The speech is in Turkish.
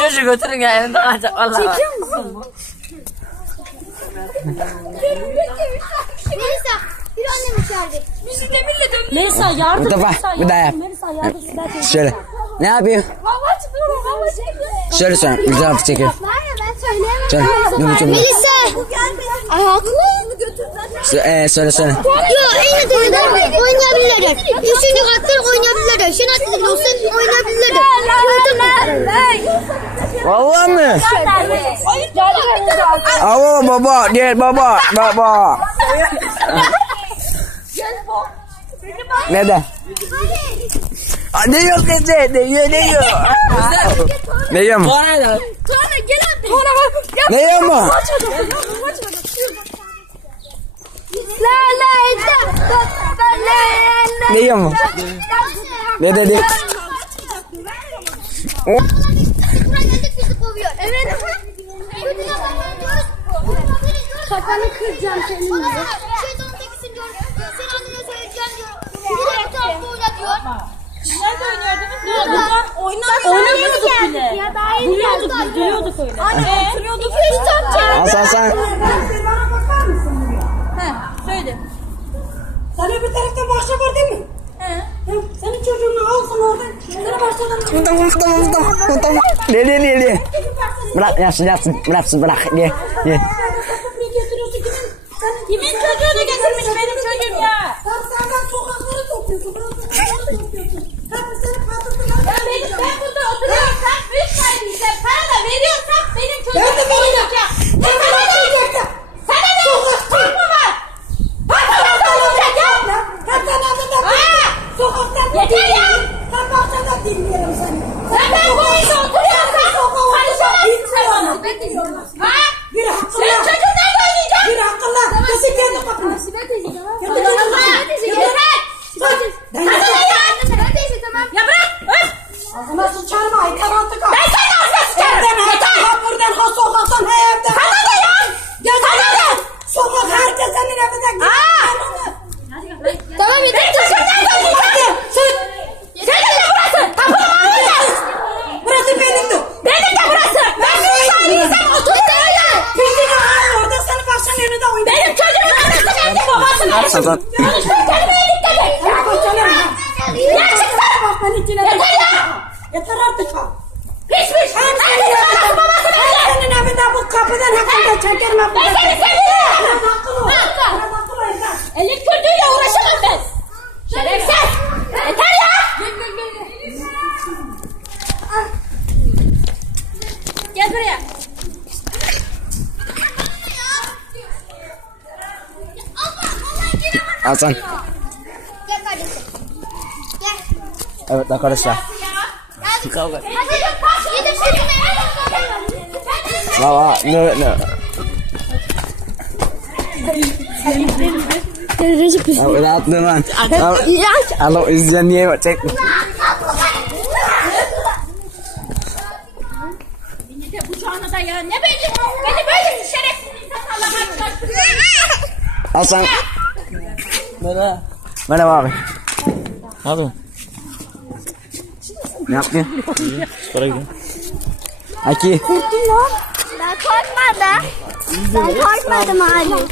Çocuğu götürün ya elinde kalacak valla. Çekiyor musun? Melisa, bir annem içeride. Bizi demirle dönmüş. Melisa yardım. Melisa, bir daha yap. Melisa yardım. Şöyle. Ne yapıyor? Baba çıkıyor, baba çekiyor. Şöyle söyle. Bir tarafı çekiyor. Söyle. Dur bakayım. Melisa. Ay haklı. Sö- ee, söyle söyle. Yo aynı duyuda oynayabilirler. Üçüncü katlar Şen atlık olsun oynayabilirler. Vallahi mi? Aa baba, gel baba, baba. Neden? Aa, Ne yok neden? Ne yiyor, ne yiyor? Ne yiyor mu? Sonra gel hadi. Sonra bak. Ne yiyor mu? La la eda. La la. Ne yiyor mu? Ne dedi? O- Evet. Kafanı kıracağım senin de. Şeytan tekisin diyor. Sen annene söyleyeceğim diyor. Bir de tarafta oyna diyor. Nerede oynuyordunuz? Ne oldu? Oynamıyorduk bile. Ya daha yeni Duruyorduk geldi. biz, duruyorduk öyle. Anne oturuyorduk. Top çekti. Hasan sen. Söyle. Sana bir tarafta bahçe Untung, untung, untung, untung. Dia, dia, dia, dia. Merak, ya, sudah, berat sebelah dia, dia. Ya, ya, ya, ya, ya, ya sen bana. Ha? Bir hakkında. Senin çocuğun nerede oynayacak? Bir hakkında. Kesin kendi kapını. Kendi Yeter! kapını. Ben Sana ne ya? Ya bırak! Öf! Ağzıma sıçarma. Ay karanlık al. Ben senin ağzına sıçarım! Evden Yeter! ha buradan ha sokaktan ha evden. Sana ne ya? Sana ne? Sokak herkes senin evinden. Aa! Tamam yeter. Benim çocuğum nerede oynayacak? Senin de burası! Kapını bağlayın! Burası benimdi. Benim de burası! Ben bir müsaadeysem otur oraya! Pisliğin ağrı orada senin bahçenin önünde oynuyor. Benim çocuğumun anası nerede babası nerede? Hasan. Konuşma kendime dikkat et! Ya çıksana! Bak ben içine. Yeter ya! Yeter artık ha. Piş piş! Nerede anası babası nerede? Senin evinde bu kapıdan hakkında çekerim ha. Ben seni seviyorum! Elin kürdüğüyle uğraşamam ben! Şerefsiz! Yeter ya! Gel buraya. Hasan. Gel kardeşim. Gel. Evet arkadaşlar. Kavga. Baba ne ne. Ya rahat dur lan. Allah izleyen niye çek. Beni da ya. Ne beni? Beni böyle şerefsiz insanlarla karşılaştırıyorsun. Hasan. Merhaba. Merhaba abi. Ne yapıyorsun? Ne yapıyorsun? Spora gidiyorum. Aki. Ben korkmadım. Ben korkmadım abi.